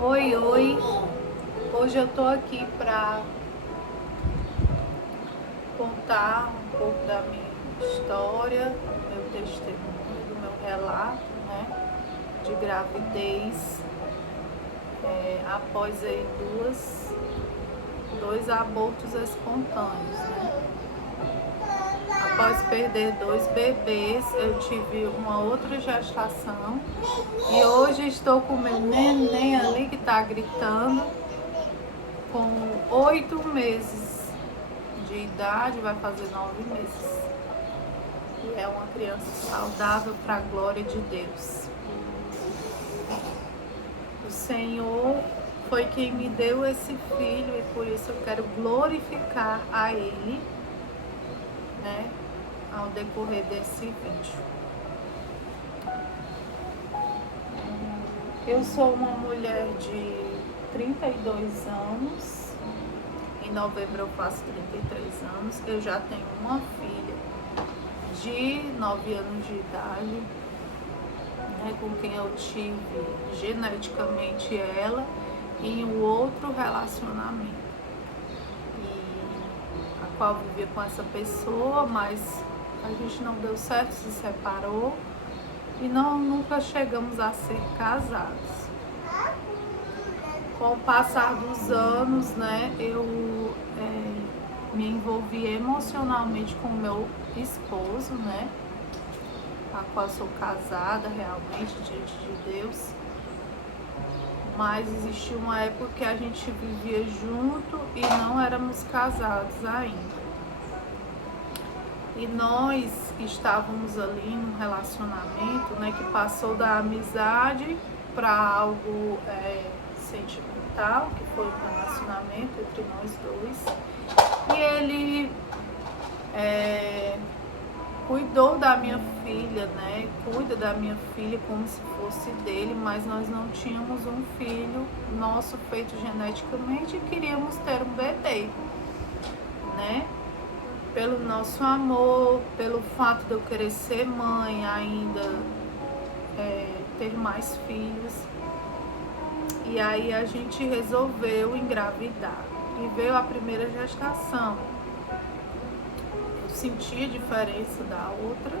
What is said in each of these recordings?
Oi, oi. Hoje eu tô aqui para contar um pouco da minha história, do meu testemunho, do meu relato, né, de gravidez, após aí dois abortos espontâneos, né? Após perder 2 bebês, eu tive uma outra gestação e hoje estou com meu neném ali que tá gritando, com 8 meses de idade, vai fazer 9 meses. E é uma criança saudável para a glória de Deus. O Senhor foi quem me deu esse filho e por isso eu quero glorificar a Ele, né, ao decorrer desse vídeo. Eu sou uma mulher de 32 anos. Em novembro eu faço 33 anos. Eu já tenho uma filha de 9 anos de idade, né, com quem eu tive geneticamente ela em um outro relacionamento. E a qual vivia com essa pessoa, mas a gente não deu certo, se separou e nunca chegamos a ser casados. Com o passar dos anos, né, eu me envolvi emocionalmente com o meu esposo, né, a qual sou casada realmente diante de Deus. Mas existiu uma época que a gente vivia junto e não éramos casados ainda. E nós estávamos ali num relacionamento, né, que passou da amizade para algo sentimental, que foi um relacionamento entre nós dois. E ele cuidou da minha filha, né? Cuida da minha filha como se fosse dele, mas nós não tínhamos um filho nosso feito geneticamente e queríamos ter um bebê, né? Pelo nosso amor, pelo fato de eu querer ser mãe ainda, ter mais filhos. E aí a gente resolveu engravidar e veio a primeira gestação. Eu senti a diferença da outra,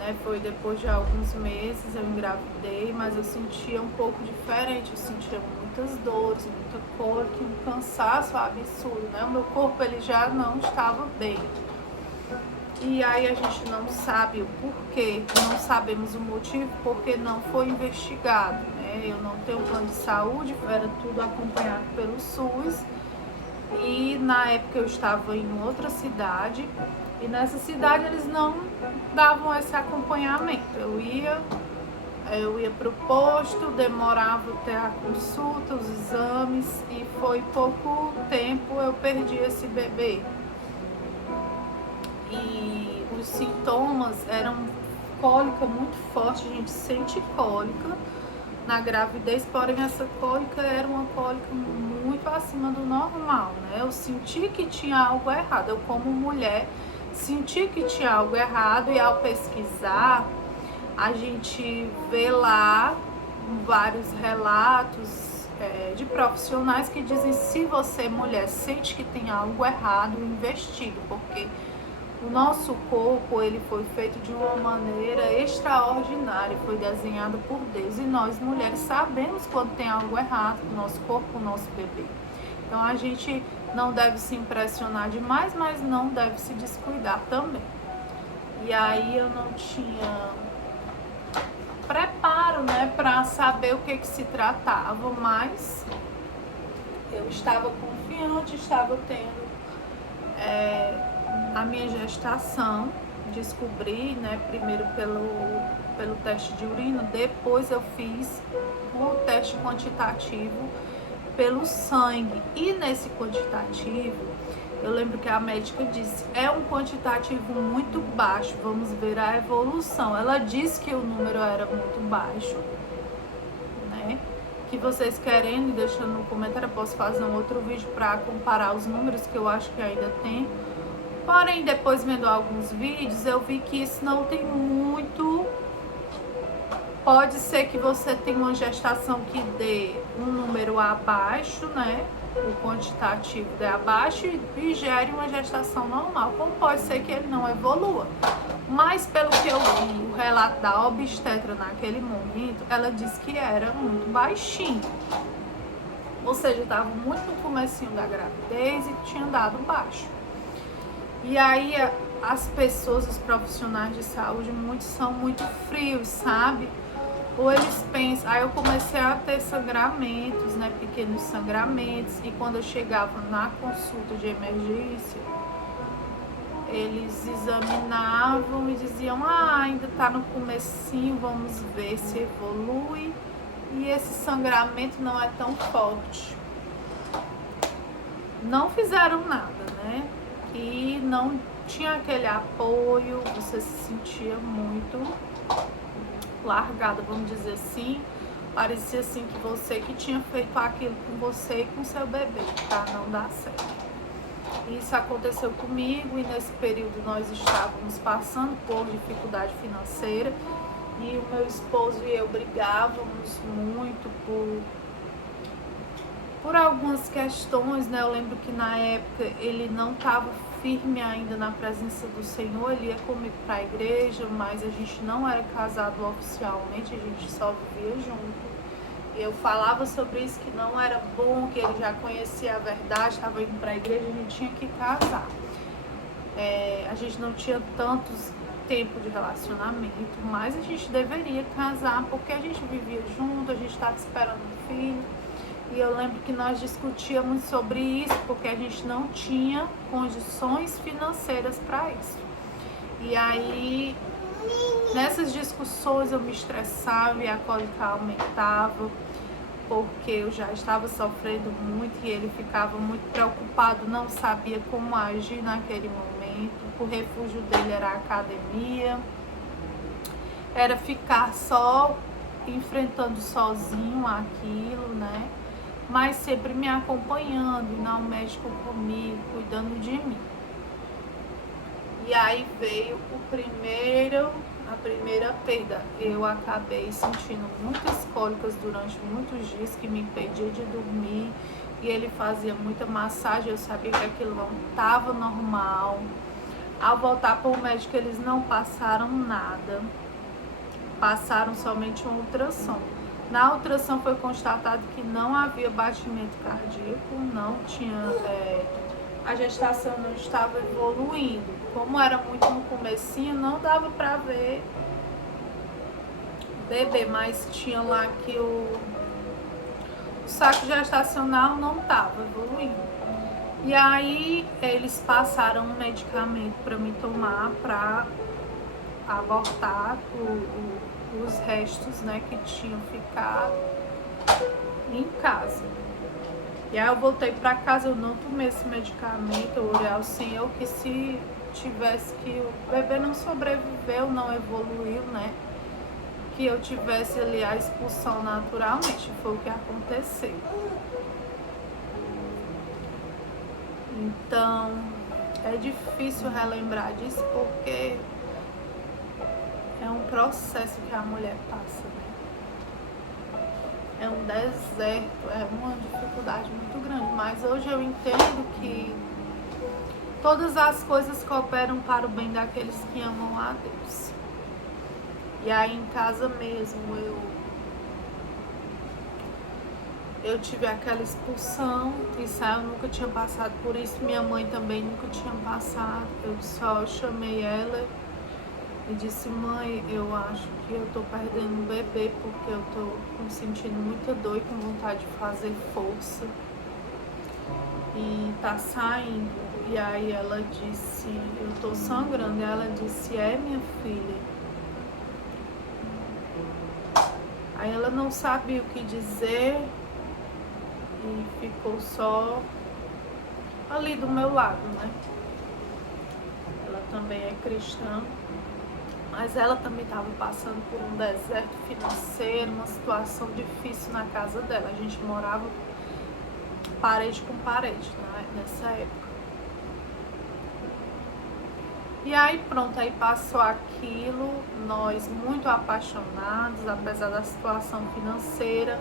né? Foi depois de alguns meses eu engravidei, mas eu sentia um pouco diferente. Eu sentia muitas dores, muita cólica, um cansaço absurdo, né? O meu corpo ele já não estava bem. E aí a gente não sabe o porquê, não sabemos o motivo, porque não foi investigado, né? Eu não tenho plano de saúde, era tudo acompanhado pelo SUS. E na época eu estava em outra cidade, e nessa cidade eles não davam esse acompanhamento. Eu ia para o posto, demorava até a consulta, os exames, e foi pouco tempo eu perdi esse bebê. E os sintomas eram cólica muito forte, a gente sente cólica na gravidez, porém essa cólica era uma cólica muito acima do normal, né? Eu senti que tinha algo errado, eu como mulher senti que tinha algo errado, e ao pesquisar a gente vê lá vários relatos de profissionais que dizem: se você mulher sente que tem algo errado, investigue, porque o nosso corpo ele foi feito de uma maneira extraordinária, foi desenhado por Deus, e nós mulheres sabemos quando tem algo errado no nosso corpo, com o nosso bebê. Então a gente não deve se impressionar demais, mas não deve se descuidar também. E aí eu não tinha preparo, né, para saber o que se tratava, mas eu estava confiante, estava tendo a minha gestação. Descobri, né, primeiro pelo teste de urina, depois eu fiz o teste quantitativo pelo sangue. E nesse quantitativo, eu lembro que a médica disse: é um quantitativo muito baixo, vamos ver a evolução. Ela disse que o número era muito baixo, né? Que vocês querendo, deixando no comentário, eu posso fazer um outro vídeo para comparar os números, que eu acho que ainda tem. Porém, depois vendo alguns vídeos, eu vi que isso não tem muito Pode ser que você tenha uma gestação que dê um número abaixo, né? O quantitativo dê abaixo e gere uma gestação normal. Como pode ser que ele não evolua? Mas pelo que eu vi, o relato da obstetra naquele momento, ela disse que era muito baixinho. Ou seja, estava muito no comecinho da gravidez e tinha dado baixo. E aí as pessoas, os profissionais de saúde, muitos são muito frios, sabe? Ou eles pensam, aí eu comecei a ter sangramentos, né, pequenos sangramentos, e quando eu chegava na consulta de emergência, eles examinavam e diziam, ainda tá no comecinho, vamos ver se evolui, e esse sangramento não é tão forte. Não fizeram nada, né, e não tinha aquele apoio, você se sentia muito largada, vamos dizer assim. Parecia assim que você que tinha feito aquilo com você e com seu bebê, tá? Não dá certo. Isso aconteceu comigo e nesse período nós estávamos passando por dificuldade financeira e o meu esposo e eu brigávamos muito por algumas questões, né? Eu lembro que na época ele não estava firme ainda na presença do Senhor, ele ia comigo para a igreja, mas a gente não era casado oficialmente, a gente só vivia junto. E eu falava sobre isso, que não era bom, que ele já conhecia a verdade, estava indo para a igreja, a gente tinha que casar. A gente não tinha tantos tempo de relacionamento, mas a gente deveria casar, porque a gente vivia junto, a gente estava esperando um filho. E eu lembro que nós discutíamos sobre isso, porque a gente não tinha condições financeiras para isso. E aí, nessas discussões eu me estressava e a cólica aumentava, porque eu já estava sofrendo muito e ele ficava muito preocupado, não sabia como agir naquele momento. O refúgio dele era a academia, era ficar só enfrentando sozinho aquilo, né? Mas sempre me acompanhando, indo ao médico comigo, cuidando de mim. E aí veio a primeira perda. Eu acabei sentindo muitas cólicas durante muitos dias, que me impedia de dormir, e ele fazia muita massagem, eu sabia que aquilo não estava normal. Ao voltar para o médico, eles não passaram nada, passaram somente um ultrassom. Na ultrassom foi constatado que não havia batimento cardíaco, não tinha, a gestação não estava evoluindo. Como era muito no comecinho, não dava para ver bebê, mas tinha lá que o saco gestacional não estava evoluindo. E aí eles passaram um medicamento para me tomar para abortar os restos, né, que tinham ficado em casa. E aí eu voltei para casa, eu não tomei esse medicamento, eu orei ao Senhor que se tivesse, que o bebê não sobreviveu, não evoluiu, né, que eu tivesse ali a expulsão naturalmente. Foi o que aconteceu. Então é difícil relembrar disso, porque é um processo que a mulher passa, né? É um deserto, é uma dificuldade muito grande. Mas hoje eu entendo que todas as coisas cooperam para o bem daqueles que amam a Deus. E aí em casa mesmo eu tive aquela expulsão, isso eu nunca tinha passado por isso, minha mãe também nunca tinha passado. Eu só chamei ela e disse: mãe, eu acho que eu tô perdendo o bebê, porque eu tô me sentindo muita dor e com vontade de fazer força e tá saindo. E aí ela disse: eu tô sangrando. E ela disse: minha filha. Aí ela não sabia o que dizer e ficou só ali do meu lado, né? Ela também é cristã, mas ela também estava passando por um deserto financeiro, uma situação difícil na casa dela. A gente morava parede com parede, né, nessa época. E aí pronto, aí passou aquilo, nós muito apaixonados, apesar da situação financeira,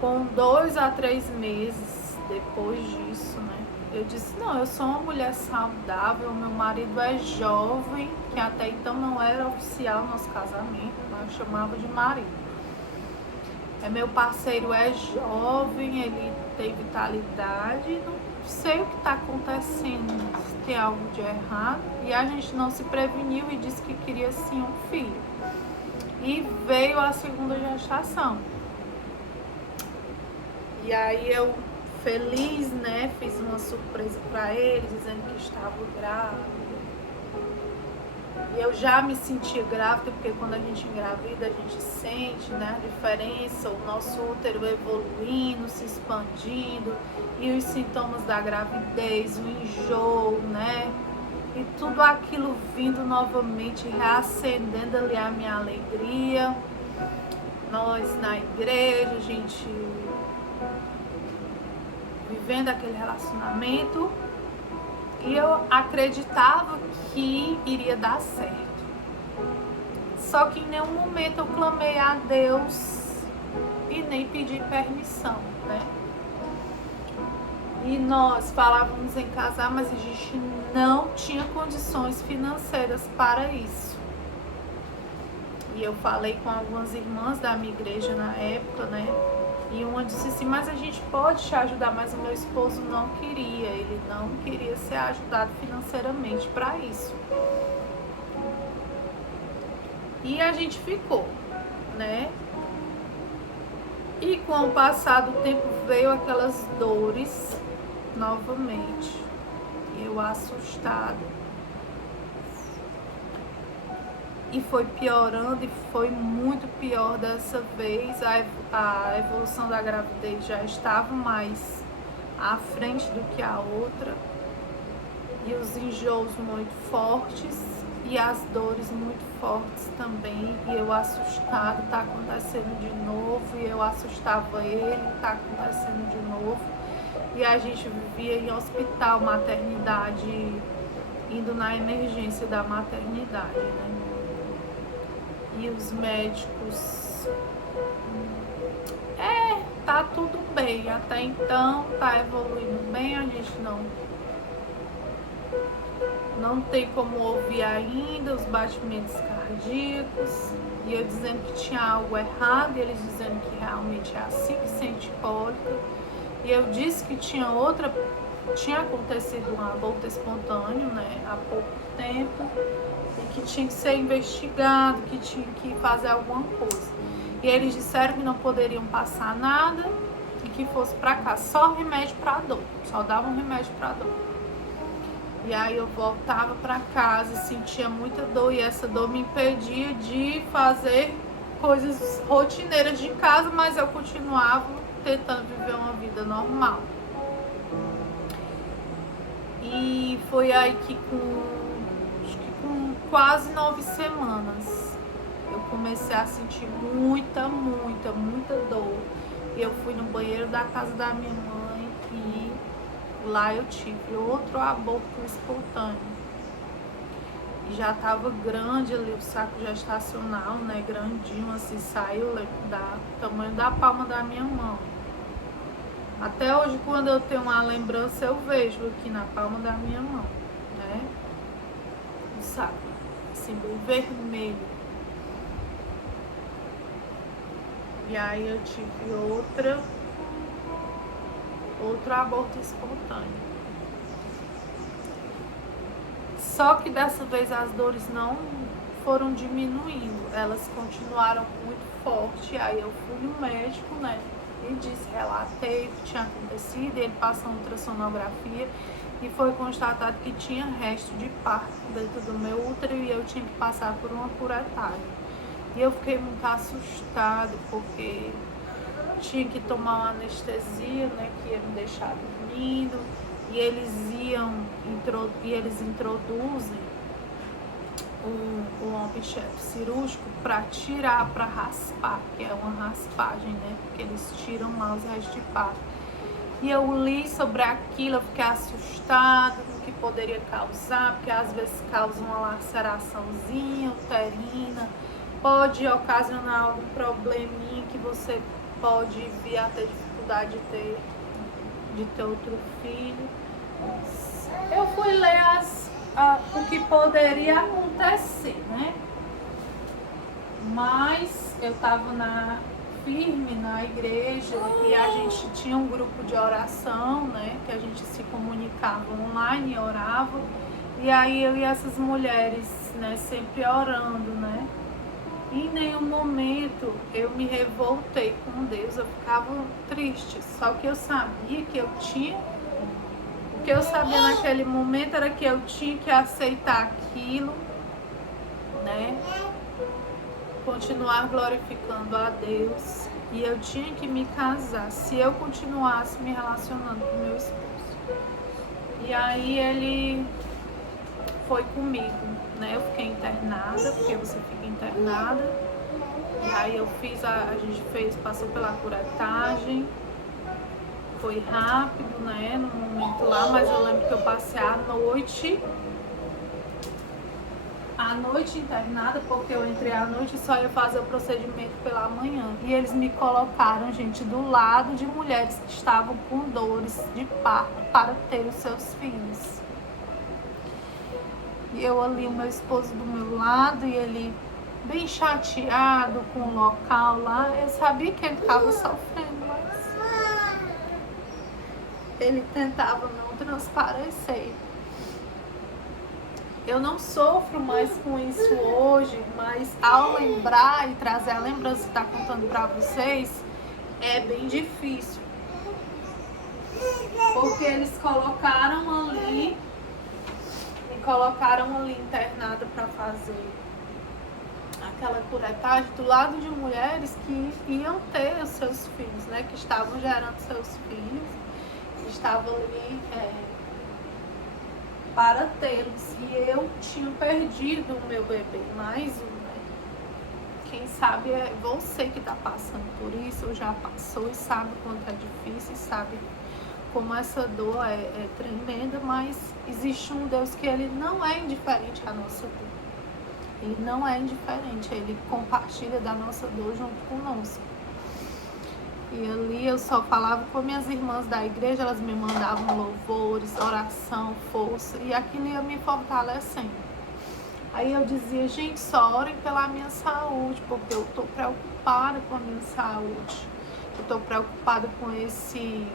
com 2 a 3 meses depois disso, né? Eu disse, não, eu sou uma mulher saudável, meu marido é jovem, que até então não era oficial nosso casamento, mas eu chamava de marido. Meu parceiro é jovem, ele tem vitalidade, não sei o que está acontecendo, se tem algo de errado. E a gente não se preveniu e disse que queria sim um filho. E veio a segunda gestação. E aí eu, feliz, né, fiz uma surpresa para ele, dizendo que estava grávida. E eu já me sentia grávida, porque quando a gente engravida, a gente sente, né, a diferença, o nosso útero evoluindo, se expandindo, e os sintomas da gravidez, o enjoo, né, e tudo aquilo vindo novamente, reacendendo ali a minha alegria. Nós na igreja, a gente vivendo aquele relacionamento, e eu acreditava que iria dar certo. Só que em nenhum momento eu clamei a Deus e nem pedi permissão, né? E nós falávamos em casar, mas a gente não tinha condições financeiras para isso. E eu falei com algumas irmãs da minha igreja na época, né? E uma disse assim, mas a gente pode te ajudar, mas o meu esposo não queria, ele não queria ser ajudado financeiramente para isso. E a gente ficou, né? E com o passar do tempo veio aquelas dores novamente. Eu assustada. E foi piorando, e foi muito pior dessa vez. A evolução da gravidez já estava mais à frente do que a outra. E os enjoos muito fortes e as dores muito fortes também. E eu assustada, tá acontecendo de novo. E eu assustava ele, tá acontecendo de novo. E a gente vivia em hospital, maternidade, indo na emergência da maternidade, né? E os médicos, tá tudo bem, até então tá evoluindo bem, a gente não tem como ouvir ainda os batimentos cardíacos, e eu dizendo que tinha algo errado, e eles dizendo que realmente é assim que sente cólica, e eu disse que tinha acontecido um aborto espontâneo, né, há pouco tempo, que tinha que ser investigado, que tinha que fazer alguma coisa. E eles disseram que não poderiam passar nada e que fosse pra cá, só remédio pra dor, só davam remédio pra dor. E aí eu voltava pra casa, sentia muita dor, e essa dor me impedia de fazer coisas rotineiras de casa, mas eu continuava tentando viver uma vida normal. E foi aí que com quase 9 semanas eu comecei a sentir muita dor. E eu fui no banheiro da casa da minha mãe e lá eu tive outro aborto espontâneo. E já tava grande ali o saco gestacional, né? Grandinho, assim, saiu do tamanho da palma da minha mão. Até hoje, quando eu tenho uma lembrança, eu vejo aqui na palma da minha mão, né? O saco, assim, bem vermelho. E aí eu tive outro aborto espontâneo. Só que dessa vez as dores não foram diminuindo, elas continuaram muito fortes. Aí eu fui no médico, né? E disse, relatei o que tinha acontecido, ele passou uma ultrassonografia e foi constatado que tinha resto de parto dentro do meu útero e eu tinha que passar por uma curetagem. E eu fiquei muito assustada porque tinha que tomar uma anestesia, né, que ia me deixar dormindo, e eles introduzem um objeto cirúrgico para tirar, para raspar, que é uma raspagem, né, porque eles tiram lá os restos de parto. E eu li sobre aquilo, eu fiquei assustada do que poderia causar, porque às vezes causa uma laceraçãozinha uterina, pode ocasionar algum probleminha que você pode vir a ter dificuldade de ter outro filho. Eu fui ler o que poderia acontecer, né? Mas eu estava firme na igreja e a gente tinha um grupo de oração, né? Que a gente se comunicava online e orava. E aí eu e essas mulheres, né, sempre orando, né? E em nenhum momento eu me revoltei com Deus, eu ficava triste. Só que eu sabia que eu tinha, o que eu sabia naquele momento era que eu tinha que aceitar aquilo, né? Continuar glorificando a Deus, e eu tinha que me casar se eu continuasse me relacionando com meu esposo. E aí ele foi comigo, né? Eu fiquei internada, porque você fica internada. E aí eu fiz, a gente passou pela curetagem. Foi rápido, né? No momento lá, mas eu lembro que eu passei a noite internada, porque eu entrei à noite e só ia fazer o procedimento pela manhã. E eles me colocaram, gente, do lado de mulheres que estavam com dores de parto para ter os seus filhos. E eu ali, o meu esposo do meu lado, e ele bem chateado com o local lá. Eu sabia que ele estava sofrendo, mas ele tentava não transparecer. Eu não sofro mais com isso hoje, mas ao lembrar e trazer a lembrança que está contando para vocês, é bem difícil. Porque eles colocaram ali internada para fazer aquela curetagem do lado de mulheres que iam ter os seus filhos, né? Que estavam gerando seus filhos, que estavam ali para tê-los. E eu tinha perdido o meu bebê, mais um, né? Quem sabe é você que está passando por isso, ou já passou e sabe o quanto é difícil, sabe como essa dor é tremenda, mas existe um Deus que ele não é indiferente à nossa dor. Ele não é indiferente, ele compartilha da nossa dor junto conosco. E ali eu só falava com minhas irmãs da igreja, elas me mandavam louvores, oração, força, e aquilo ia me fortalecendo. Aí eu dizia, gente, só orem pela minha saúde, porque eu tô preocupada com a minha saúde. Eu tô preocupada com esse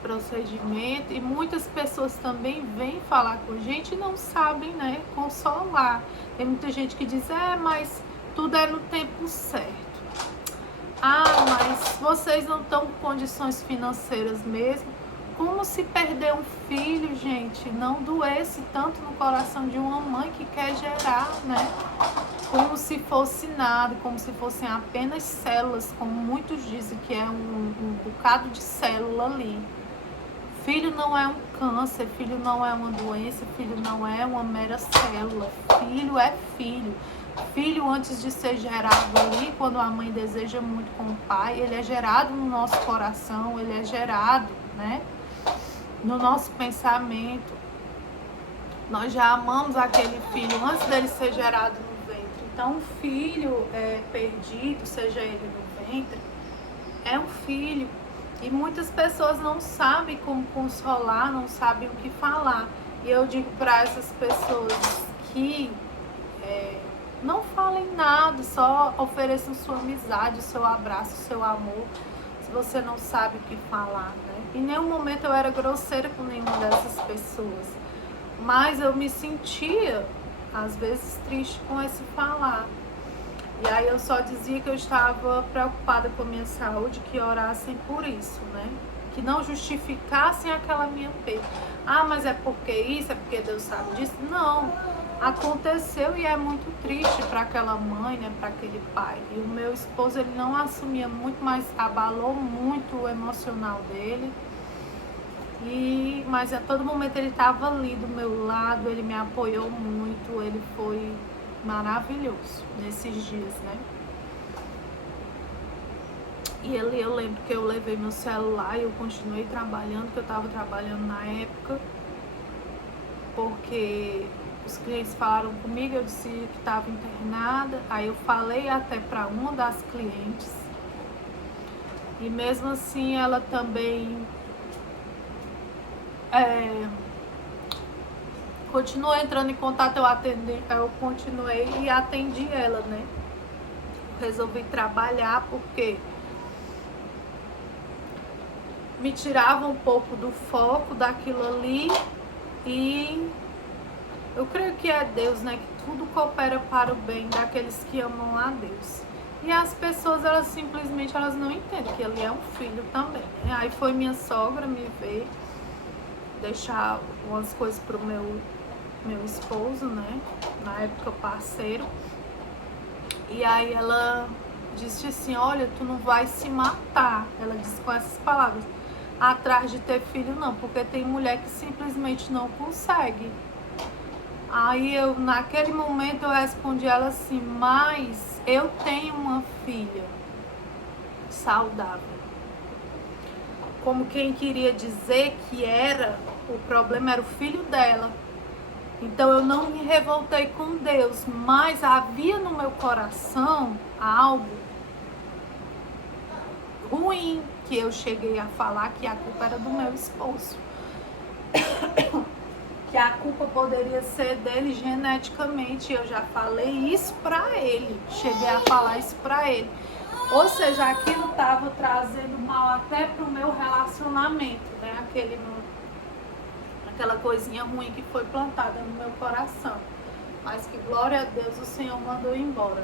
procedimento, e muitas pessoas também vêm falar com a gente e não sabem, né, consolar. Tem muita gente que diz, mas tudo é no tempo certo. Mas vocês não estão com condições financeiras mesmo. Como se perder um filho, gente, não doesse tanto no coração de uma mãe que quer gerar, né? Como se fosse nada, como se fossem apenas células, como muitos dizem que é um bocado de célula ali. Filho não é um câncer, filho não é uma doença, filho não é uma mera célula. Filho é filho. Filho, antes de ser gerado ali, quando a mãe deseja muito com o pai, ele é gerado no nosso coração, ele é gerado, né, no nosso pensamento. Nós já amamos aquele filho antes dele ser gerado no ventre. Então, um filho perdido, seja ele no ventre, é um filho. E muitas pessoas não sabem como consolar, não sabem o que falar. E eu digo para essas pessoas que não falem nada, só ofereçam sua amizade, o seu abraço, o seu amor, se você não sabe o que falar, né? Em nenhum momento eu era grosseira com nenhuma dessas pessoas, mas eu me sentia, às vezes, triste com esse falar. E aí eu só dizia que eu estava preocupada com a minha saúde, que orassem por isso, né? Que não justificassem aquela minha perda. Mas é porque isso, é porque Deus sabe disso. Não, aconteceu e é muito triste para aquela mãe, né? Para aquele pai. E o meu esposo, ele não assumia muito, mas abalou muito o emocional dele. Mas a todo momento ele estava ali do meu lado, ele me apoiou muito, ele foi maravilhoso nesses dias, né? E ali eu lembro que eu levei meu celular e eu continuei trabalhando, que eu estava trabalhando na época, porque os clientes falaram comigo, eu disse que estava internada, aí eu falei até para uma das clientes, e mesmo assim ela também continuou entrando em contato, eu continuei e atendi ela, né? Eu resolvi trabalhar porque me tirava um pouco do foco daquilo ali, e eu creio que é Deus, né? Que tudo coopera para o bem daqueles que amam a Deus. E as pessoas, elas simplesmente não entendem que ele é um filho também, né? Aí foi minha sogra me ver, deixar umas coisas pro meu esposo, né? Na época parceiro. E aí ela disse assim, olha, tu não vai se matar. Ela disse com essas palavras, atrás de ter filho não, porque tem mulher que simplesmente não consegue. Aí naquele momento eu respondi ela assim, mas eu tenho uma filha saudável. Como quem queria dizer que o problema era o filho dela. Então eu não me revoltei com Deus, mas havia no meu coração algo ruim, que eu cheguei a falar que a culpa era do meu esposo. Que a culpa poderia ser dele geneticamente. Eu já falei isso pra ele, cheguei a falar isso pra ele. Ou seja, aquilo estava trazendo mal até pro meu relacionamento, né? Aquela coisinha ruim que foi plantada no meu coração. Mas que, glória a Deus, o Senhor mandou embora.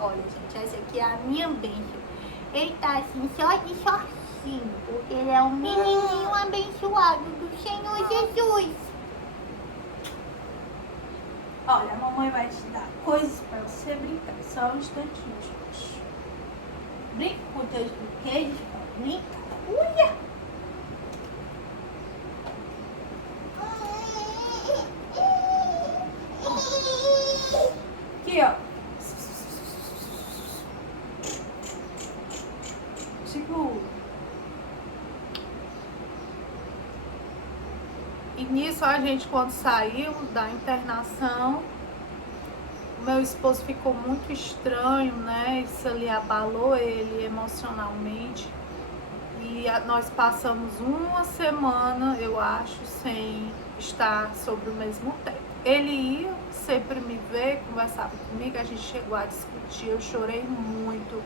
Olha, gente, essa aqui é a minha bênção. Ele tá assim, só de shortinho, porque ele é um menininho abençoado do Senhor Jesus. Olha, a mamãe vai te dar coisas pra você brincar. Só um instantinho, gente. Brinca com teus brinquedos, brinca. Uia! Aqui, ó. Segura. E nisso a gente, quando saiu da internação, o meu esposo ficou muito estranho, né? Isso ali abalou ele emocionalmente. E nós passamos uma semana, eu acho, sem estar sobre o mesmo teto. Ele ia sempre me ver, conversava comigo, a gente chegou a discutir, eu chorei muito.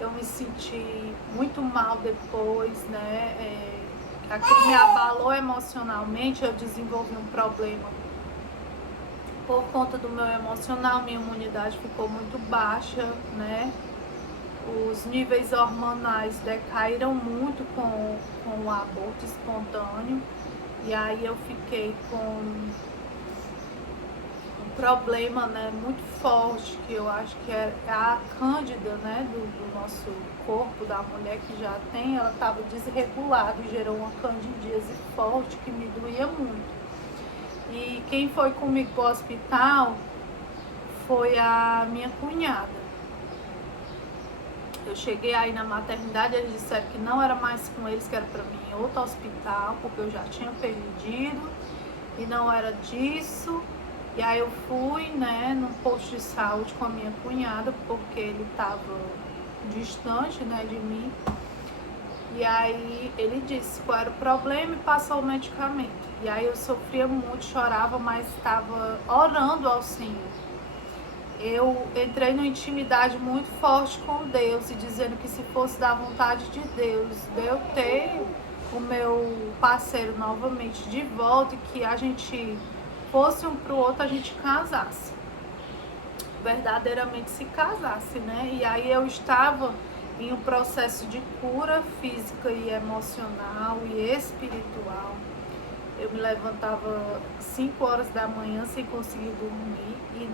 Eu me senti muito mal depois, né? Aquilo me abalou emocionalmente, eu desenvolvi um problema. Por conta do meu emocional, minha imunidade ficou muito baixa, né? Os níveis hormonais decaíram muito com o aborto espontâneo. E aí eu fiquei com um problema, né, muito forte, que eu acho que é a cândida, né, do nosso corpo, da mulher que já tem, ela estava desregulada e gerou uma candidíase forte que me doía muito. E quem foi comigo para o hospital foi a minha cunhada. Eu cheguei aí na maternidade, eles disseram que não era mais com eles, que era para mim em outro hospital, porque eu já tinha perdido e não era disso. E aí eu fui, né, num posto de saúde com a minha cunhada, porque ele estava distante, né, de mim. E aí ele disse qual era o problema e passou o medicamento. E aí eu sofria muito, chorava, mas estava orando ao Senhor. Eu entrei numa intimidade muito forte com Deus e dizendo que se fosse da vontade de Deus, de eu ter o meu parceiro novamente de volta e que a gente fosse um pro outro, a gente casasse. Verdadeiramente se casasse, né? E aí eu estava em um processo de cura física e emocional e espiritual. Eu me levantava 5 horas da manhã sem conseguir dormir, e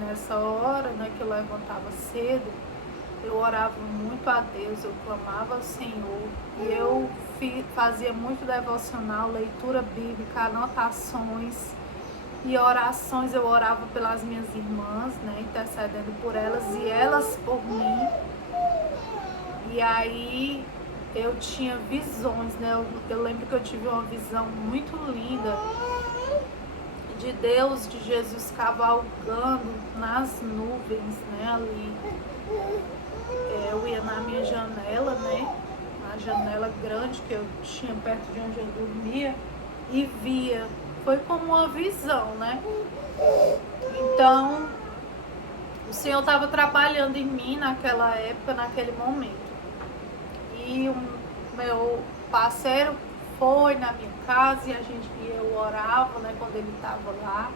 nessa hora, né, que eu levantava cedo, eu orava muito a Deus, eu clamava ao Senhor, e eu fazia muito devocional, leitura bíblica, anotações e orações. Eu orava pelas minhas irmãs, né, intercedendo por elas e elas por mim. E aí eu tinha visões, né? Eu lembro que eu tive uma visão muito linda de Deus, de Jesus cavalgando nas nuvens, né? Ali eu ia na minha janela, né? A janela grande que eu tinha perto de onde eu dormia e via. Foi como uma visão, né? Então, o Senhor estava trabalhando em mim naquela época, naquele momento. E o meu parceiro foi na minha casa e eu orava, né, quando ele estava lá.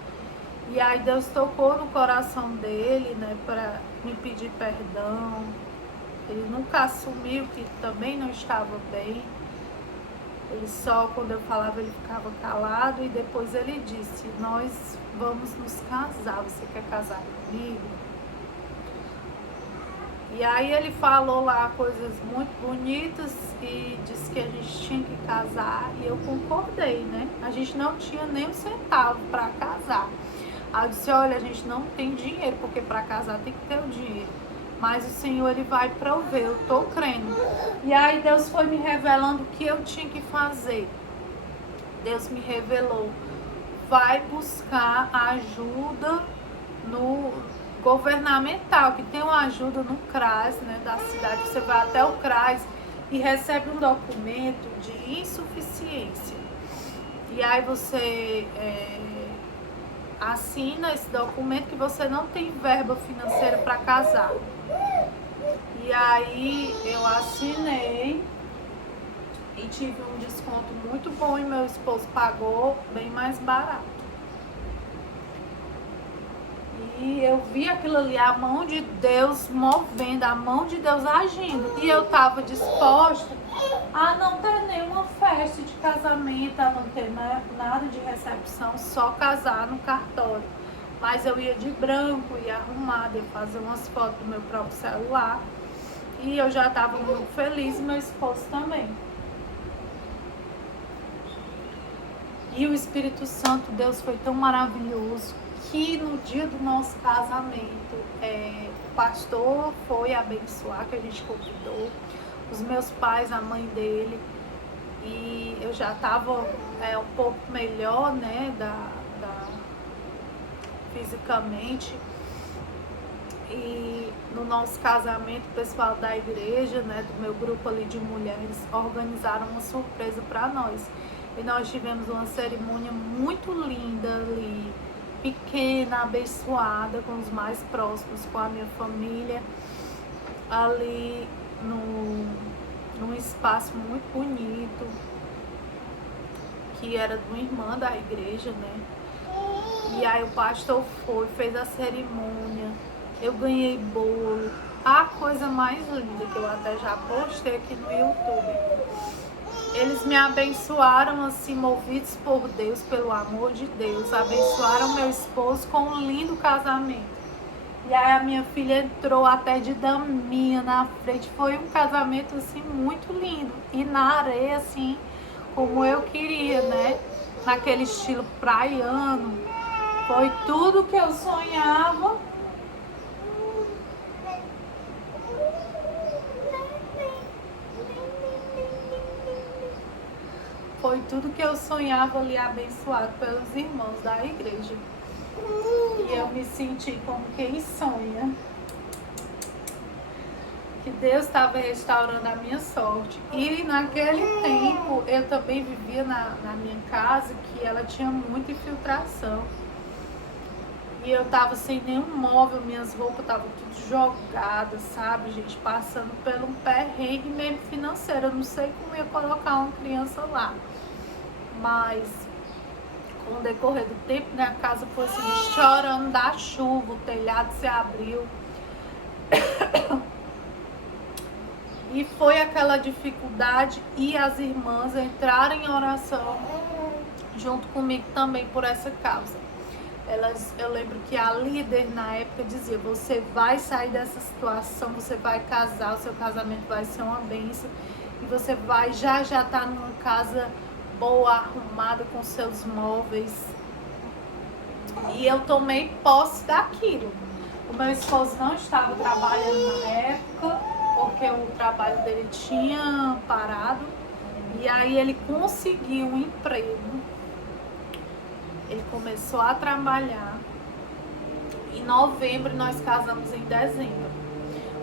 E aí Deus tocou no coração dele, né, para me pedir perdão. Ele nunca assumiu que também não estava bem. Ele só, quando eu falava, ele ficava calado. E depois ele disse: nós vamos nos casar, você quer casar comigo? E aí ele falou lá coisas muito bonitas e disse que a gente tinha que casar. E eu concordei, né? A gente não tinha nem um centavo para casar. Aí eu disse: olha, a gente não tem dinheiro, porque para casar tem que ter o dinheiro. Mas o Senhor, Ele vai prover, eu tô crendo. E aí Deus foi me revelando o que eu tinha que fazer. Deus me revelou: vai buscar ajuda no governamental, que tem uma ajuda no CRAS, né, da cidade. Você vai até o CRAS e recebe um documento de insuficiência. E aí você assina esse documento que você não tem verba financeira para casar. E aí eu assinei e tive um desconto muito bom e meu esposo pagou bem mais barato. E eu vi aquilo ali, a mão de Deus movendo, a mão de Deus agindo. E eu estava disposta a não ter nenhuma festa de casamento, a não ter nada de recepção, só casar no cartório. Mas eu ia de branco, ia arrumada, ia fazer umas fotos do meu próprio celular. E eu já estava muito feliz, e meu esposo também. E o Espírito Santo, Deus foi tão maravilhoso que no dia do nosso casamento, o pastor foi abençoar, que a gente convidou, os meus pais, a mãe dele, e eu já estava um pouco melhor, né, fisicamente. E no nosso casamento, o pessoal da igreja, né, do meu grupo ali de mulheres, organizaram uma surpresa para nós. E nós tivemos uma cerimônia muito linda ali, pequena, abençoada, com os mais próximos, com a minha família, ali num espaço muito bonito, que era de uma irmã da igreja, né? E aí o pastor fez a cerimônia, eu ganhei bolo, a coisa mais linda, que eu até já postei aqui no YouTube. Eles me abençoaram assim, movidos por Deus, pelo amor de Deus. Abençoaram meu esposo com um lindo casamento. E aí a minha filha entrou até de daminha na frente. Foi um casamento assim muito lindo. E na areia assim, como eu queria, né? Naquele estilo praiano. Foi tudo que eu sonhava. Foi tudo que eu sonhava ali, abençoado pelos irmãos da igreja. E eu me senti como quem sonha. Que Deus estava restaurando a minha sorte. E naquele tempo eu também vivia na minha casa, que ela tinha muita infiltração. E eu tava sem nenhum móvel, minhas roupas estavam tudo jogadas, sabe, gente? Passando por um perrengue mesmo financeiro. Eu não sei como ia colocar uma criança lá. Mas com o decorrer do tempo, né, a casa foi assim, chorando da chuva, o telhado se abriu. E foi aquela dificuldade, e as irmãs entraram em oração junto comigo também por essa causa. Eu lembro que a líder na época dizia: você vai sair dessa situação, você vai casar, o seu casamento vai ser uma bênção, e você vai já estar numa casa boa, arrumada, com seus móveis. E eu tomei posse daquilo. O meu esposo não estava trabalhando na época, porque porque o trabalho dele tinha parado. E aí ele conseguiu um emprego. Ele começou a trabalhar. Em novembro, nós casamos em dezembro.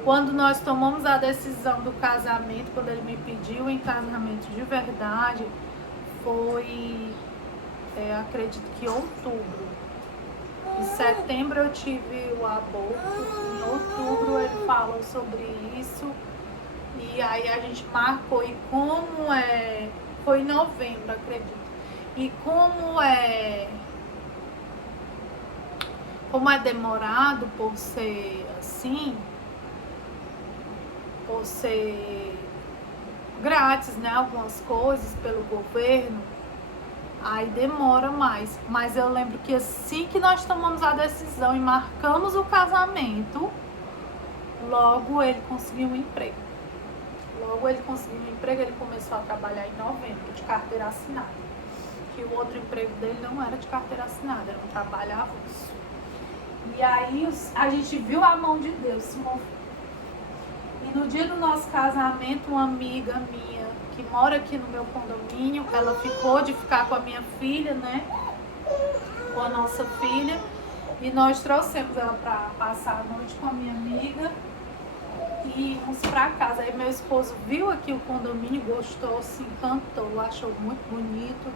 Quando nós tomamos a decisão do casamento, quando ele me pediu em casamento de verdade, foi, acredito que outubro. Em setembro eu tive o aborto, em outubro ele falou sobre isso, e aí a gente marcou, e como foi em novembro, acredito, e como é demorado por ser assim, por ser grátis, né, algumas coisas pelo governo, aí demora mais. Mas eu lembro que assim que nós tomamos a decisão e marcamos o casamento, logo ele conseguiu um emprego. Ele começou a trabalhar em novembro, de carteira assinada. Que o outro emprego dele não era de carteira assinada, era um trabalho avulso. E aí a gente viu a mão de Deus se mover. E no dia do nosso casamento, uma amiga minha que mora aqui no meu condomínio, ela ficou de ficar com a minha filha, né? Com a nossa filha. E nós trouxemos ela para passar a noite com a minha amiga e íamos para casa. Aí meu esposo viu aqui o condomínio, gostou, se encantou, achou muito bonito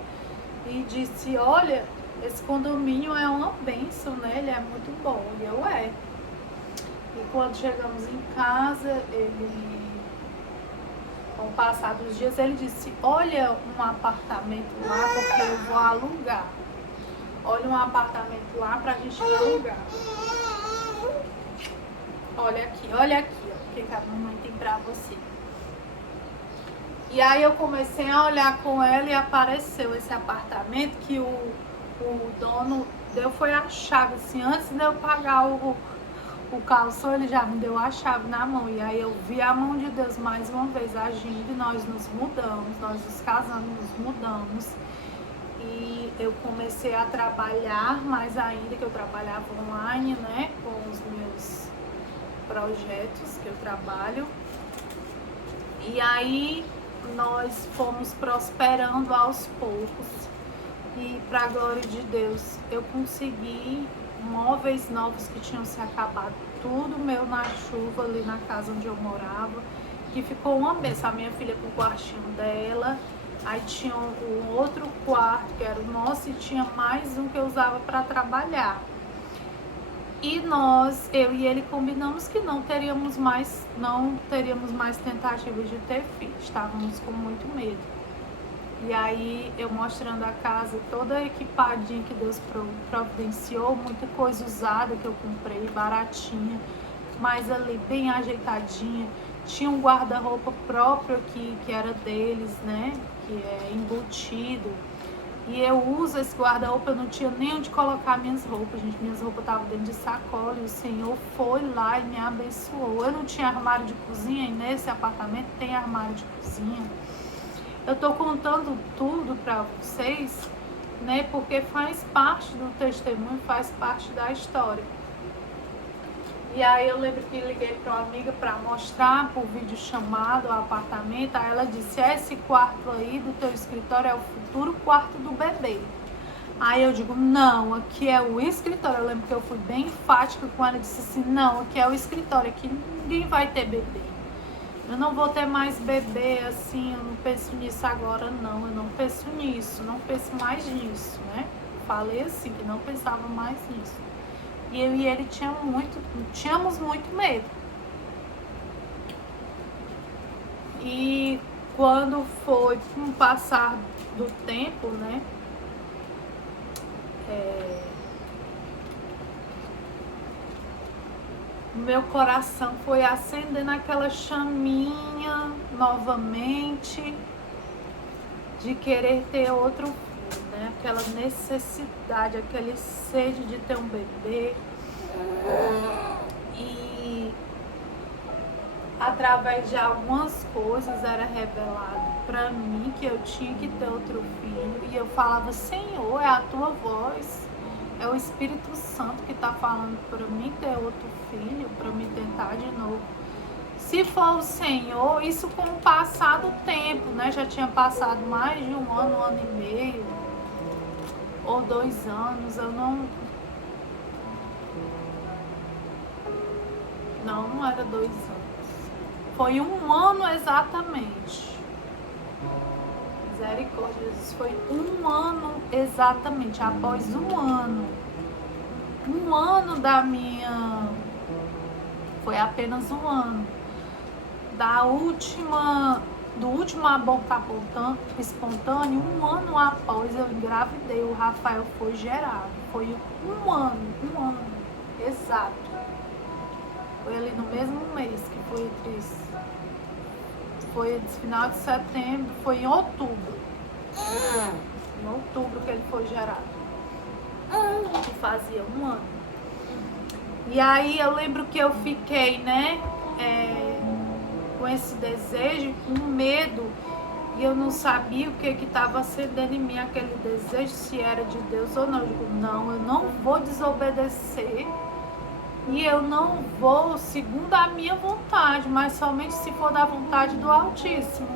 e disse: olha, esse condomínio é uma bênção, né? Ele é muito bom. E eu E quando chegamos em casa, com o passar dos dias, ele disse: olha um apartamento lá, porque eu vou alugar. Olha um apartamento lá pra gente alugar. Olha aqui, ó, o que a mamãe tem pra você. E aí eu comecei a olhar com ela e apareceu esse apartamento que o dono deu, foi a chave, assim, antes de eu pagar o calção, ele já me deu a chave na mão. E aí eu vi a mão de Deus mais uma vez agindo, e nós nos mudamos, nós nos casamos, nos mudamos. E eu comecei a trabalhar mais ainda, que eu trabalhava online, né, com os meus projetos que eu trabalho. E aí nós fomos prosperando aos poucos. E para a glória de Deus, eu consegui móveis novos que tinham se acabado, tudo meu na chuva ali na casa onde eu morava, que ficou uma benção. A minha filha com o quartinho dela, aí tinha um outro quarto que era o nosso e tinha mais um que eu usava para trabalhar. E eu e ele combinamos que não teríamos mais tentativas de ter filho, estávamos com muito medo. E aí eu mostrando a casa toda equipadinha que Deus providenciou, muita coisa usada que eu comprei, baratinha, mas ali bem ajeitadinha. Tinha um guarda-roupa próprio aqui, que era deles, né, que é embutido. E eu uso esse guarda-roupa, eu não tinha nem onde colocar minhas roupas, gente. Minhas roupas estavam dentro de sacola e o Senhor foi lá e me abençoou. Eu não tinha armário de cozinha e nesse apartamento tem armário de cozinha. Eu tô contando tudo para vocês, né, porque faz parte do testemunho, faz parte da história. E aí eu lembro que liguei para uma amiga para mostrar por vídeo chamado o apartamento. Aí ela disse: esse quarto aí do teu escritório é o futuro quarto do bebê. Aí eu digo: não, aqui é o escritório. Eu lembro que eu fui bem enfática com ela, disse assim: não, aqui é o escritório, aqui ninguém vai ter bebê. Eu não vou ter mais bebê, assim, eu não penso nisso agora, não. Eu não penso nisso, não penso mais nisso, né? Falei assim, que não pensava mais nisso. E eu e ele tínhamos muito medo. E quando foi com o passar do tempo, né? Meu coração foi acendendo aquela chaminha novamente de querer ter outro filho, né? Aquela necessidade, aquele sede de ter um bebê. E através de algumas coisas era revelado para mim que eu tinha que ter outro filho. E eu falava: Senhor, é a tua voz, é o Espírito Santo que está falando para mim ter outro filho, para me tentar de novo. Se for o Senhor, isso com o passar do tempo, né? Já tinha passado mais de um ano e meio, ou 2 anos, eu não era 2 anos. Foi 1 ano exatamente. Misericórdia, Jesus, foi 1 ano exatamente, após 1 ano. 1 ano da minha... Foi apenas 1 ano. Do último aborto espontâneo, 1 ano após eu engravidei, o Rafael foi gerado. Foi 1 ano exato. Foi ali no mesmo mês, que foi no final de setembro, foi em outubro. Em outubro que ele foi gerado. Que fazia 1 ano. E aí eu lembro que eu fiquei, né, com esse desejo, com medo, e eu não sabia o que estava acendendo em mim aquele desejo, se era de Deus ou não. Eu digo, não, eu não vou desobedecer e eu não vou segundo a minha vontade, mas somente se for da vontade do Altíssimo.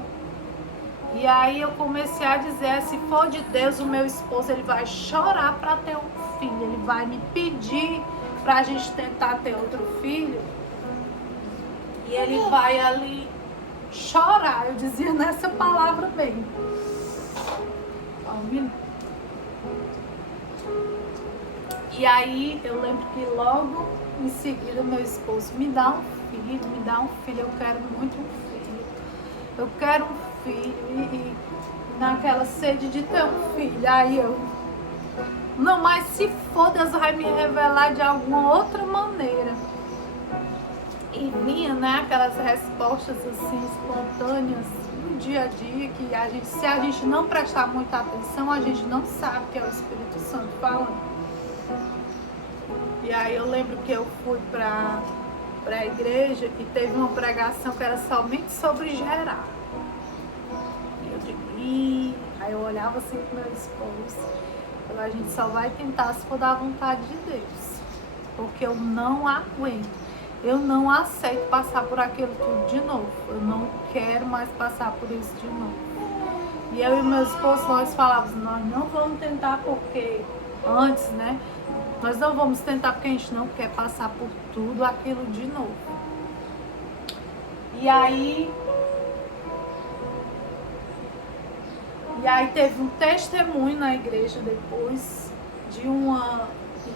E aí eu comecei a dizer, se for de Deus, o meu esposo, ele vai chorar para ter um filho, ele vai me pedir para a gente tentar ter outro filho, e ele vai ali chorar. Eu dizia nessa palavra bem. E aí eu lembro que logo em seguida meu esposo, me dá um filho, eu quero muito um filho. Eu quero um filho. E naquela sede de ter um filho, aí eu... Não, mas se for, Deus vai me revelar de alguma outra maneira. E vinha, né, aquelas respostas assim, espontâneas, no dia a dia, que se a gente não prestar muita atenção, a gente não sabe que é o Espírito Santo falando. E aí eu lembro que eu fui para a igreja e teve uma pregação que era somente sobre gerar. E eu digo, aí eu olhava assim pro meu esposo. A gente só vai tentar se for da vontade de Deus, porque eu não aguento, eu não aceito passar por aquilo tudo de novo, eu não quero mais passar por isso de novo. E eu e meu esposo, nós falávamos, nós não vamos tentar porque, antes, né, nós não vamos tentar porque a gente não quer passar por tudo aquilo de novo. E aí teve um testemunho na igreja depois de uma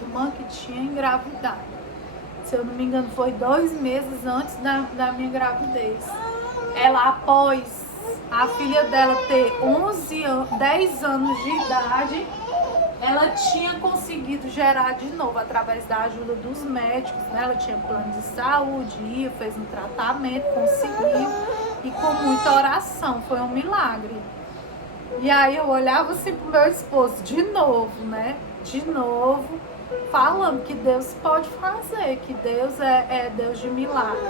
irmã que tinha engravidado. Se eu não me engano, foi 2 meses antes da minha gravidez. Ela, após a filha dela ter 10 anos de idade, ela tinha conseguido gerar de novo, através da ajuda dos médicos, né? Ela tinha plano de saúde, ia, fez um tratamento, conseguiu, e com muita oração, foi um milagre. E aí eu olhava assim pro meu esposo, de novo, né? De novo, falando que Deus pode fazer, que Deus é Deus de milagre.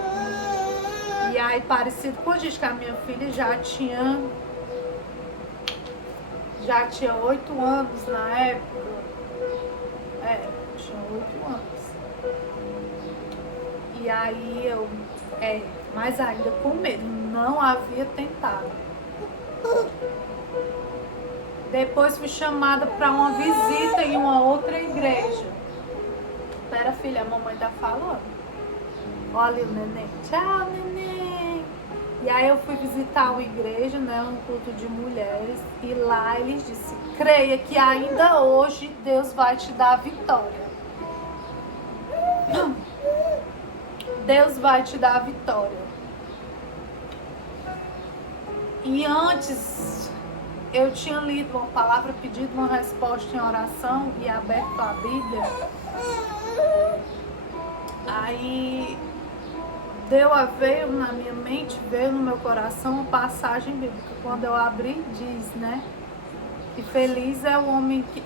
E aí, parecido com a gente, que a minha filha já tinha 8 anos na época. Tinha 8 anos. E aí eu, mas ainda com medo, não havia tentado. Depois fui chamada para uma visita em uma outra igreja. Espera, filha, a mamãe tá falando. Olha o neném. Tchau, neném. E aí eu fui visitar uma igreja, né, um culto de mulheres. E lá eles disseram, creia que ainda hoje Deus vai te dar a vitória. Deus vai te dar a vitória. E antes... eu tinha lido uma palavra, pedido uma resposta em oração e aberto a Bíblia. Aí veio na minha mente, veio no meu coração uma passagem bíblica. Quando eu abri, diz, né? Que feliz é o homem que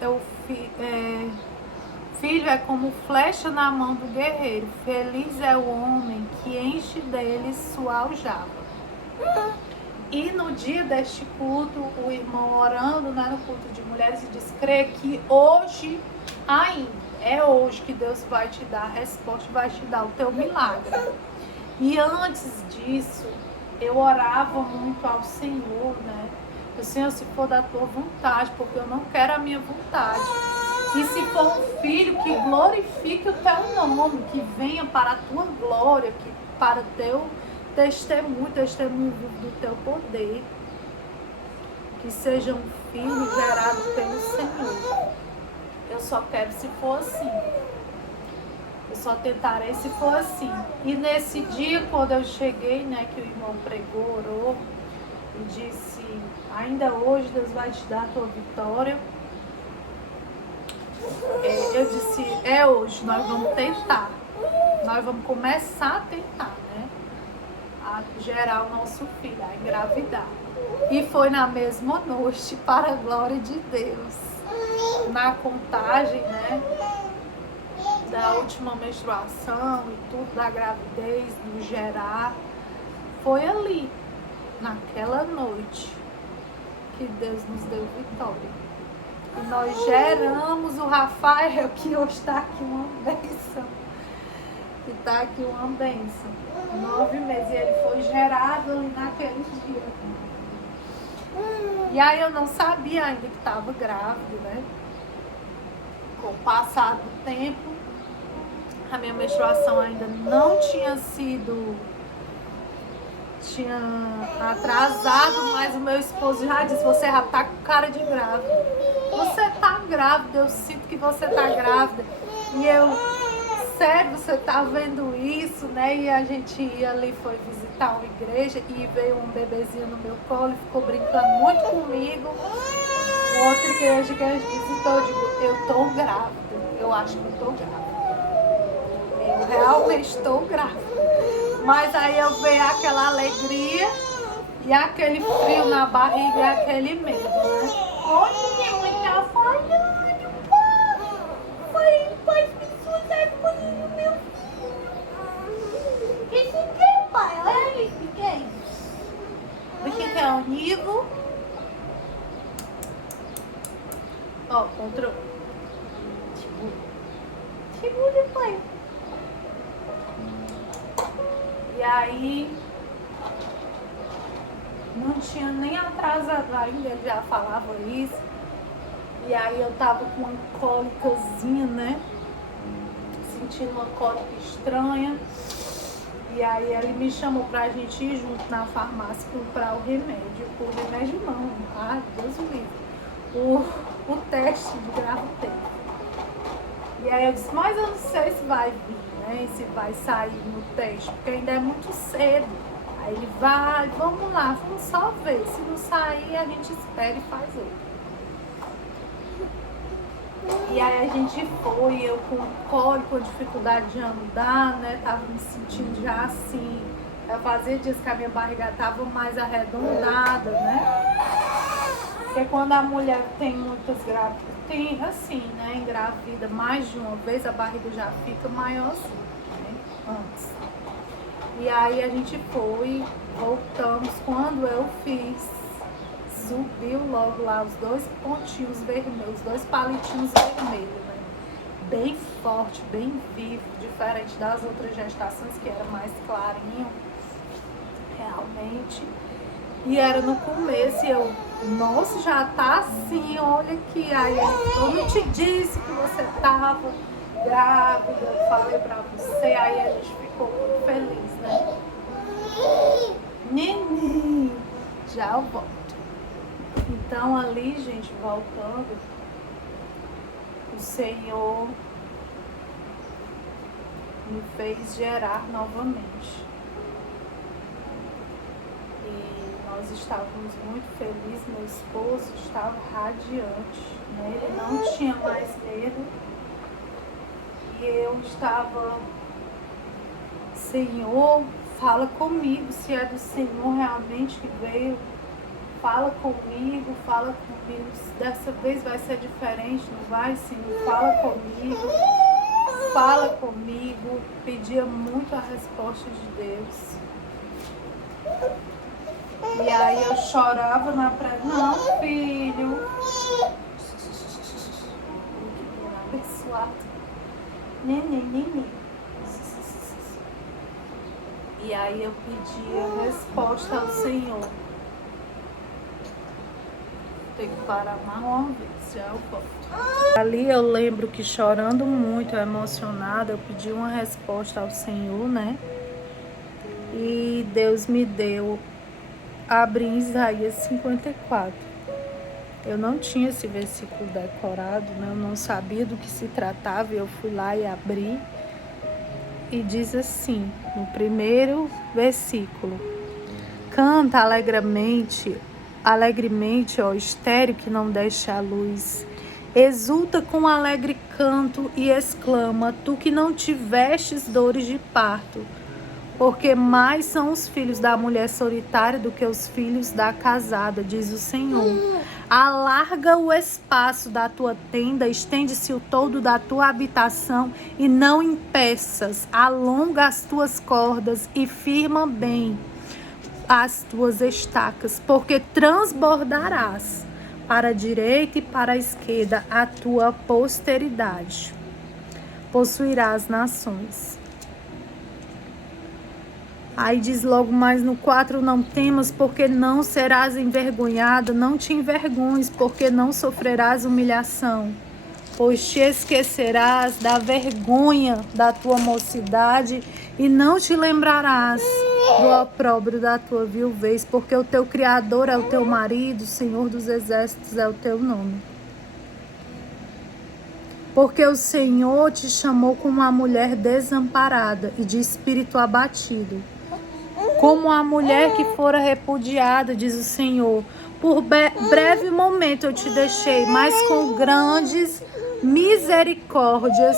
filho é como flecha na mão do guerreiro. Feliz é o homem que enche deles sua aljava. E no dia deste culto, o irmão orando, né, no culto de mulheres, e diz, crê que hoje ainda, é hoje que Deus vai te dar a resposta, vai te dar o teu milagre. E antes disso, eu orava muito ao Senhor, né? O Senhor, se for da tua vontade, porque eu não quero a minha vontade. E se for um filho, que glorifique o teu nome, que venha para a tua glória, que para o teu testemunho do teu poder. Que seja um filho gerado pelo Senhor. Eu só quero se for assim. Eu só tentarei se for assim. E nesse dia, quando eu cheguei, né, que o irmão pregou, orou e disse: ainda hoje Deus vai te dar a tua vitória. Eu disse: é hoje, nós vamos tentar. Nós vamos começar a tentar, né? A gerar o nosso filho, a engravidar. E foi na mesma noite, para a glória de Deus. Na contagem, né? Da última menstruação e tudo, da gravidez, do gerar. Foi ali, naquela noite, que Deus nos deu vitória. E nós geramos o Rafael, que hoje está aqui uma bênção. Que está aqui uma bênção. 9 meses. E ele foi gerado ali naquele dia. E aí eu não sabia ainda que estava grávida, né? Com o passar do tempo, a minha menstruação ainda não tinha sido... Tinha atrasado, mas o meu esposo já disse: você já tá com cara de grávida. Você tá grávida, eu sinto que você tá grávida. E eu, sério, você tá vendo isso, né? E a gente ia ali, foi visitar uma igreja e veio um bebezinho no meu colo e ficou brincando muito comigo. Outra igreja que a gente visitou, eu digo: eu tô grávida, eu acho que eu tô grávida. Eu realmente estou grávida. Mas aí eu vejo aquela alegria e aquele frio na barriga e aquele medo, né? Olha, minha mãe tá falando, pai. Pai, pessoas é comigo, meu filho. Isso o que, pai? Olha isso, o que é isso? Você quer um nível? Ó, controle. Segura, pai. E aí, não tinha nem atrasado ainda, ele já falava isso. E aí eu tava com uma cólicazinha, né? Sentindo uma cólica estranha. E aí ele me chamou pra gente ir junto na farmácia comprar o remédio. O remédio não, Deus me livre. O teste de gravidez. E aí eu disse: mas eu não sei se vai vir, né? Se vai sair no teste, porque ainda é muito cedo. Aí ele: vai, vamos lá, vamos só ver. Se não sair, a gente espera e faz outro. E aí a gente foi, eu com cólica, com dificuldade de andar, né? Tava me sentindo já assim. Eu fazia dias que a minha barriga tava mais arredondada, né? Porque quando a mulher tem muitas grávidas, tem assim, né? Engravida mais de uma vez, a barriga já fica maiorzinha, né? Antes. E aí a gente foi, voltamos. Quando eu fiz, subiu logo lá os 2 pontinhos vermelhos, os 2 palitinhos vermelhos, né? Bem forte, bem vivo, diferente das outras gestações que era mais clarinho, realmente. E era no começo e eu: nossa, já tá assim, olha aqui. Aí ele: eu não te disse que você tava grávida, eu falei pra você. Aí a gente ficou muito feliz, né? Neném, já eu volto. Então ali, gente, voltando, o Senhor me fez gerar novamente. E nós estávamos muito felizes, meu esposo estava radiante, né? Ele não tinha mais medo. E eu estava: Senhor, fala comigo, se é do Senhor realmente que veio. Fala comigo, dessa vez vai ser diferente, não vai, Senhor? Fala comigo. Pedia muito a resposta de Deus. E aí eu chorava na praia: não, filho. Abençoado. Neném. E aí eu pedi a resposta ao Senhor. Tem que parar mais uma vez, já eu volto. Ali eu lembro que chorando muito, emocionada, eu pedi uma resposta ao Senhor, né? E Deus me deu, abri em Isaías 54. Eu não tinha esse versículo decorado, né? Eu não sabia do que se tratava, eu fui lá e abri. E diz assim, no primeiro versículo: Canta alegremente, ó estéril que não deixa a luz. Exulta com alegre canto e exclama, tu que não tivestes dores de parto, porque mais são os filhos da mulher solitária do que os filhos da casada, diz o Senhor. Alarga o espaço da tua tenda, estende-se o todo da tua habitação e não impeças, alonga as tuas cordas e firma bem as tuas estacas, porque transbordarás para a direita e para a esquerda a tua posteridade. Possuirás nações. Aí diz logo mais no 4, não temas, porque não serás envergonhada, não te envergonhes, porque não sofrerás humilhação, pois te esquecerás da vergonha da tua mocidade e não te lembrarás do opróbrio da tua viuvez, porque o teu Criador é o teu marido, o Senhor dos exércitos é o teu nome. Porque o Senhor te chamou como uma mulher desamparada e de espírito abatido, como a mulher que fora repudiada, diz o Senhor. Por breve momento eu te deixei, mas com grandes misericórdias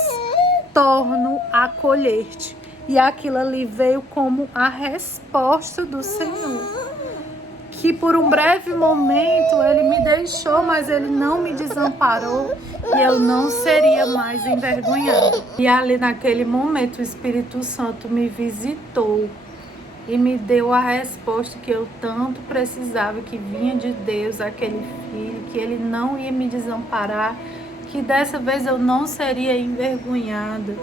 torno a acolher-te. E aquilo ali veio como a resposta do Senhor. Que por um breve momento ele me deixou, mas ele não me desamparou e eu não seria mais envergonhada. E ali naquele momento o Espírito Santo me visitou e me deu a resposta que eu tanto precisava, que vinha de Deus, aquele filho, que ele não ia me desamparar, que dessa vez eu não seria envergonhada.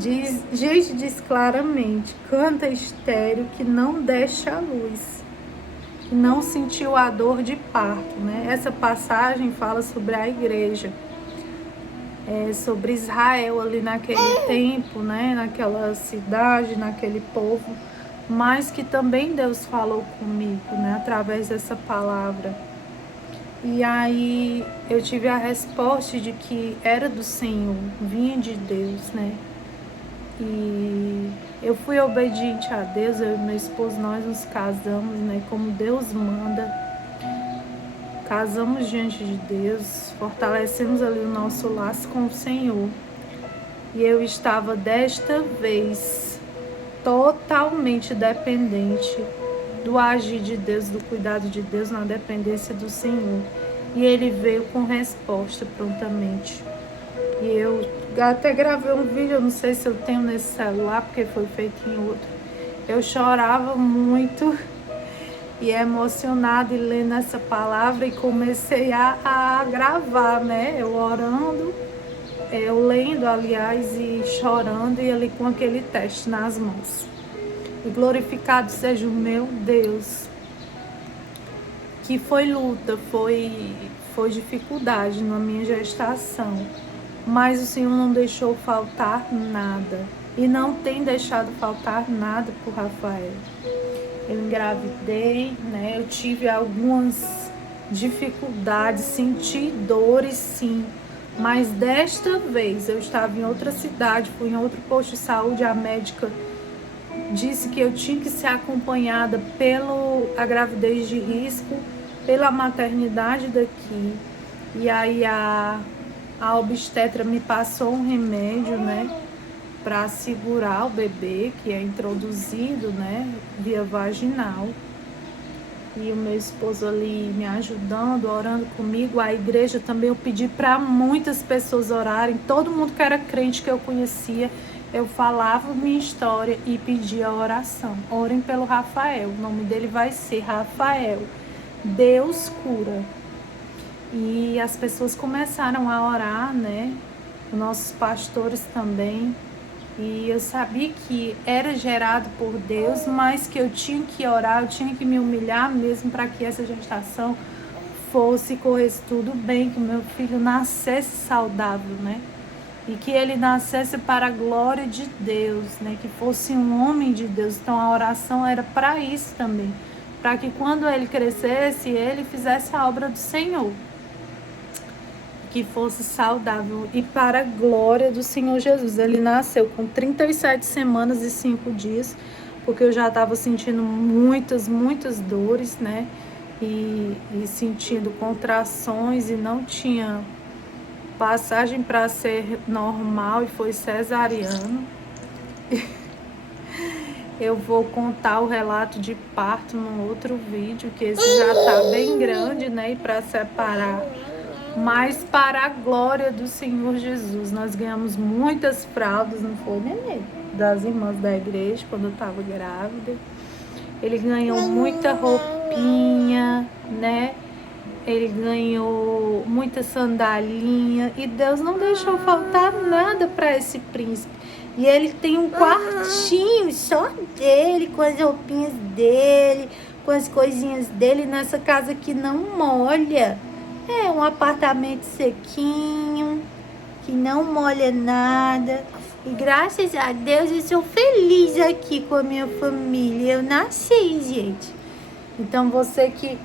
Jesus diz claramente, canta estéril que não deixa a luz, que não sentiu a dor de parto, né? Essa passagem fala sobre a igreja, sobre Israel ali naquele tempo, né? Naquela cidade, naquele povo, mas que também Deus falou comigo, né? Através dessa palavra. E aí eu tive a resposta de que era do Senhor, vinha de Deus, né? E eu fui obediente a Deus, eu e meu esposo, nós nos casamos, né? Como Deus manda. Casamos diante de Deus, fortalecemos ali o nosso laço com o Senhor. E eu estava desta vez totalmente dependente do agir de Deus, do cuidado de Deus, na dependência do Senhor. E ele veio com resposta prontamente. E eu até gravei um vídeo, eu não sei se eu tenho nesse celular, porque foi feito em outro. Eu chorava muito e emocionada e lendo essa palavra e comecei a gravar, né? Eu orando, eu lendo, aliás, e chorando e ali com aquele texto nas mãos. E glorificado seja o meu Deus, que foi luta, foi dificuldade na minha gestação. Mas o Senhor não deixou faltar nada. E não tem deixado faltar nada por Rafael. Eu engravidei, né? Eu tive algumas dificuldades, senti dores sim. Mas desta vez eu estava em outra cidade, fui em outro posto de saúde, a médica disse que eu tinha que ser acompanhada pela gravidez de risco, pela maternidade daqui. E aí a obstetra me passou um remédio, né, para segurar o bebê, que é introduzido, né, via vaginal. E o meu esposo ali me ajudando, orando comigo. A igreja também eu pedi para muitas pessoas orarem. Todo mundo que era crente que eu conhecia, eu falava minha história e pedia oração. Orem pelo Rafael, o nome dele vai ser Rafael. Deus cura. E as pessoas começaram a orar, né? Nossos pastores também. E eu sabia que era gerado por Deus, mas que eu tinha que orar, eu tinha que me humilhar mesmo para que essa gestação corresse tudo bem, que o meu filho nascesse saudável, né? E que ele nascesse para a glória de Deus, né? Que fosse um homem de Deus. Então a oração era para isso também, para que quando ele crescesse, ele fizesse a obra do Senhor, que fosse saudável e para a glória do Senhor Jesus. Ele nasceu com 37 semanas e 5 dias, porque eu já estava sentindo muitas dores, né? E sentindo contrações e não tinha passagem para ser normal e foi cesariano. Eu vou contar o relato de parto no outro vídeo, que esse já tá bem grande, né? E para separar. Mas para a glória do Senhor Jesus, nós ganhamos muitas fraldas, não foi, neném? Das irmãs da igreja, quando eu estava grávida. Ele ganhou muita roupinha, né? Ele ganhou muita sandalinha. E Deus não deixou faltar nada para esse príncipe. E ele tem um quartinho só dele, com as roupinhas dele, com as coisinhas dele, nessa casa que não molha. É um apartamento sequinho, que não molha nada. E graças a Deus eu sou feliz aqui com a minha família. Eu nasci, gente. Então você que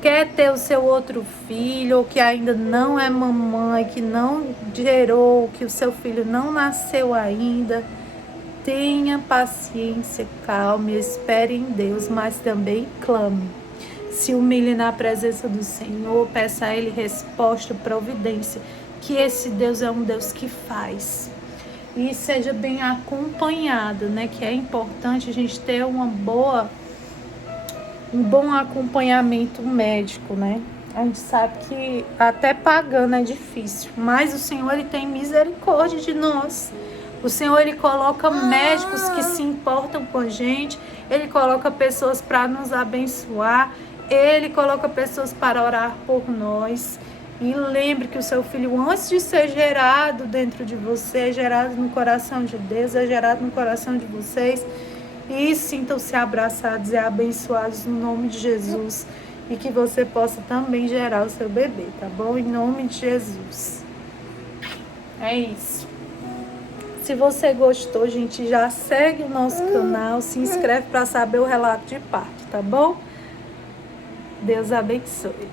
quer ter o seu outro filho, ou que ainda não é mamãe, que não gerou, que o seu filho não nasceu ainda, tenha paciência, calma, espere em Deus, mas também clame. Se humilhe na presença do Senhor, peça a Ele resposta, providência, que esse Deus é um Deus que faz. E seja bem acompanhado, né? Que é importante a gente ter um bom acompanhamento médico, né? A gente sabe que até pagando é difícil, mas o Senhor, Ele tem misericórdia de nós. O Senhor, Ele coloca médicos que se importam com a gente, Ele coloca pessoas para nos abençoar, Ele coloca pessoas para orar por nós. E lembre que o seu filho, antes de ser gerado dentro de você, é gerado no coração de Deus, é gerado no coração de vocês. E sintam-se abraçados e abençoados no nome de Jesus. E que você possa também gerar o seu bebê, tá bom? Em nome de Jesus. É isso. Se você gostou, gente, já segue o nosso canal, se inscreve para saber o relato de parto, tá bom? Deus abençoe.